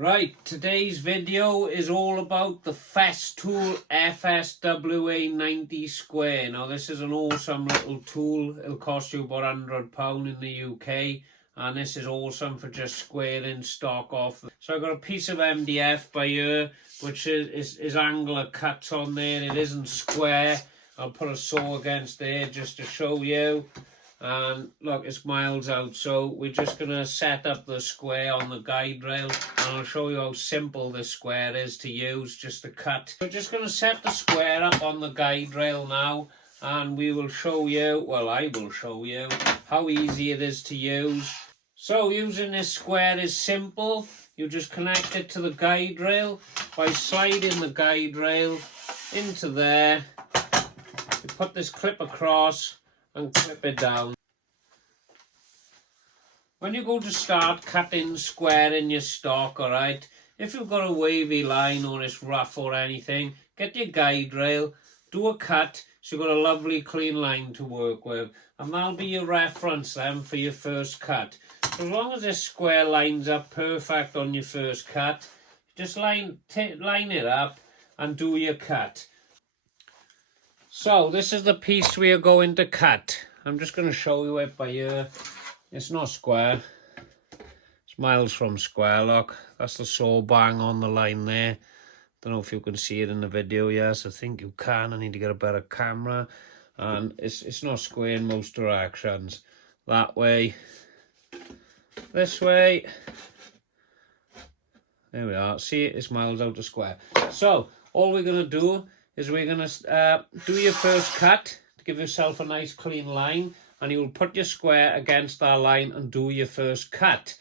Right, today's video is all about the Festool FSWA 90 square. Now this is an awesome little tool. It'll cost you about £100 in the UK, and this is awesome for just squaring stock off. So I've got a piece of MDF by here, which is angular cuts on there. It isn't square. I'll put a saw against there just to show you. And look, it's miles out, so we're just going to set up the square on the guide rail, and I'll show you how simple this square is to use just to cut. We're just going to set the square up on the guide rail now, and we will show you, well, I will show you how easy it is to use. So using this square is simple. You just connect it to the guide rail by sliding the guide rail into there. You put this clip across and clip it down. When you go to start cutting, squaring your stock, alright, if you've got a wavy line or it's rough or anything, get your guide rail, do a cut, so you've got a lovely clean line to work with, and that'll be your reference then for your first cut. So as long as this square lines up perfect on your first cut, just line it up and do your cut. So this is the piece we are going to cut. I'm just going to show you it by here. It's not square. It's miles from square, look. That's the saw bang on the line there. Don't know if you can see it in the video. Yes, I think you can. I need to get a better camera. And it's not square in most directions. That way. This way. There we are. See, it's miles out of square. So all we're going to do is we're going to do your first cut to give yourself a nice clean line, and you'll put your square against that line and do your first cut.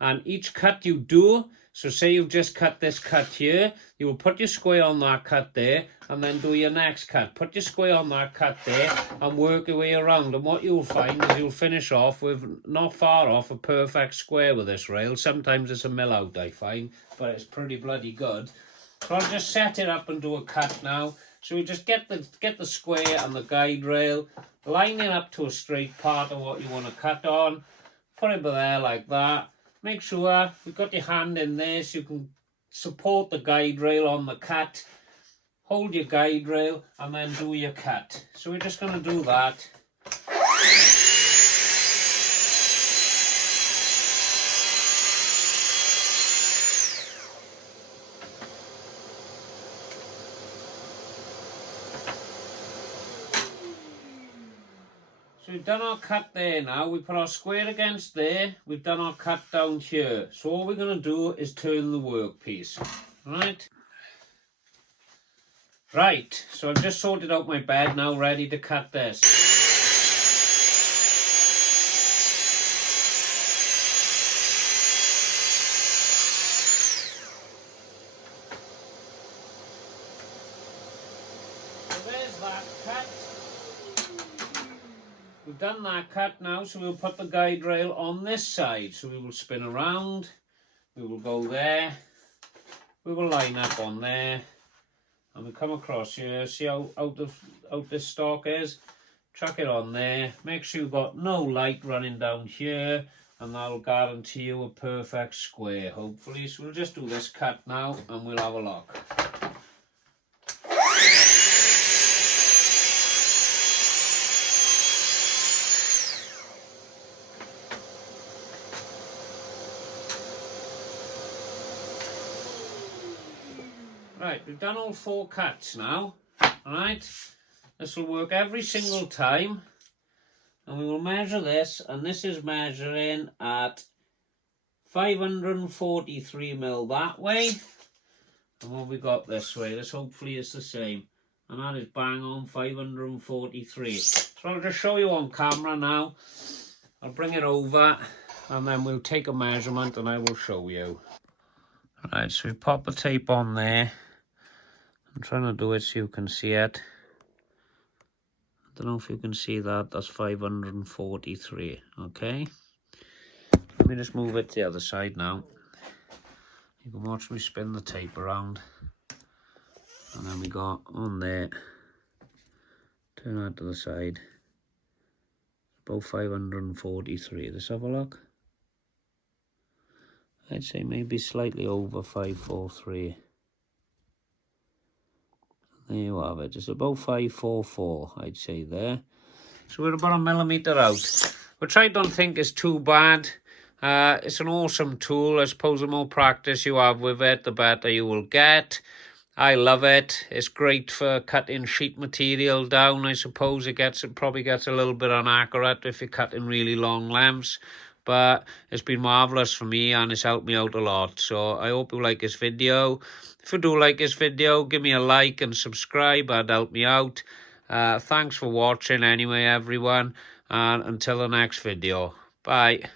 And each cut you do, so say you've just cut this cut here, you will put your square on that cut there and then do your next cut. Put your square on that cut there and work your way around, and what you'll find is you'll finish off with not far off a perfect square with this rail. Sometimes it's a mill out, I find, but it's pretty bloody good. So I'll just set it up and do a cut now. So we just get the square and the guide rail, line it up to a straight part of what you want to cut on, put it there like that. Make sure you've got your hand in there so you can support the guide rail on the cut. Hold your guide rail and then do your cut. So we're just going to do that. So we've done our cut there now. We put our square against there. We've done our cut down here. So all we're going to do is turn the workpiece. Right? Right. So I've just sorted out my bed now, ready to cut this. So there's that cut. We've done that cut now, so we'll put the guide rail on this side. So we will spin around, we will go there, we will line up on there, and we come across here. See how out this stalk is? Chuck it on there. Make sure you've got no light running down here, and that'll guarantee you a perfect square, hopefully. So we'll just do this cut now, and we'll have a look. Right, we've done all 4 cuts now. Alright, this will work every single time. And we will measure this, and this is measuring at 543mm that way. And what we got this way, this hopefully is the same. And that is bang on 543. So I'll just show you on camera now. I'll bring it over, and then we'll take a measurement and I will show you. Alright, so we pop the tape on there. I'm trying to do it so you can see it. I don't know if you can see that. That's 543. Okay. Let me just move it to the other side now. You can watch me spin the tape around. And then we got on there. Turn that to the side. About 543. Let's have a look. I'd say maybe slightly over 543. There you have it. It's about 544, I'd say there. So we're about a millimetre out, which I don't think is too bad. It's an awesome tool. I suppose the more practice you have with it, the better you will get. I love it. It's great for cutting sheet material down. I suppose it probably gets a little bit inaccurate if you're cutting really long lengths. But it's been marvellous for me and it's helped me out a lot. So I hope you like this video. If you do like this video, give me a like and subscribe. That'd help me out. Thanks for watching anyway, everyone. And until the next video. Bye.